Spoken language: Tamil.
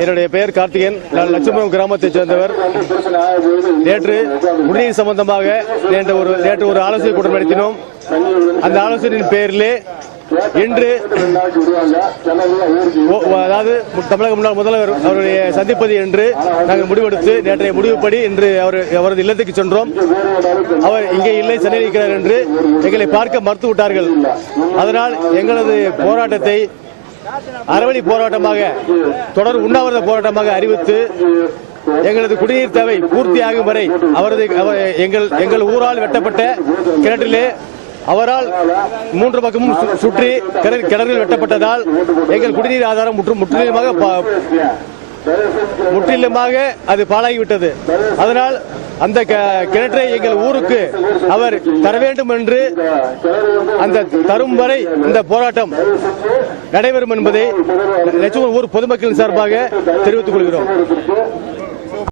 என்னுடைய பெயர் கார்த்திகேயன். நான் லட்சுமணம் கிராமத்தைச் சேர்ந்தவர். நேற்று குடிநீர் சம்பந்தமாக நேற்று ஒரு நேற்று ஒரு ஆலோசனை கூட்டம் நடத்தினோம். அந்த ஆலோசனையின் பெயரிலே இன்று அதாவது தமிழக முன்னாள் முதல்வர் அவருடைய சந்திப்பது என்று நாங்கள் முடிவெடுத்து நேற்றைய முடிவுப்படி இன்று அவர் அவரது இல்லத்துக்கு சென்றோம். அவர் இங்கே இல்லை சென்னையில் இருக்கிறார் என்று எங்களை பார்க்க மறுத்து விட்டார்கள். அதனால் எங்களது போராட்டத்தை அறவழி போராட்டமாக தொடர் உண்ணாவிரத போராட்டமாக அறிவித்து எங்களது குடிநீர் தேவை பூர்த்தியாகும் வரை அவரது எங்கள் எங்கள் ஊரால் வெட்டப்பட்ட கிணற்றிலே அவரால் மூன்று பக்கமும் சு- சுற்றி கிணறு கிணறுகள் வெட்டப்பட்டதால் எங்கள் குடிநீர் ஆதாரம் முற்று முற்றிலுமாக பா- முற்றிலுமாக அது பாழாகிவிட்டது. அதனால் அந்த க- கிணற்றை எங்கள் ஊருக்கு அவர் தர வேண்டும் என்று அந்த தரும் வரை இந்த போராட்டம் நடைபெறும் என்பதை லட்சுமண் ஊர் பொதுமக்களின் சார்பாக தெரிவித்துக் கொள்கிறோம்.